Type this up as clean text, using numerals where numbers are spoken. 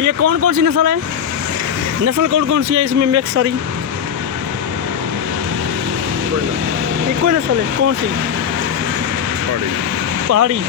ये कौन कौन सी नस्ल है? नस्ल कौन कौन सी है इसमें मिक्स सारी? ये कोई नस्ल है कौन सी? पहाड़ी। पहाड़ी।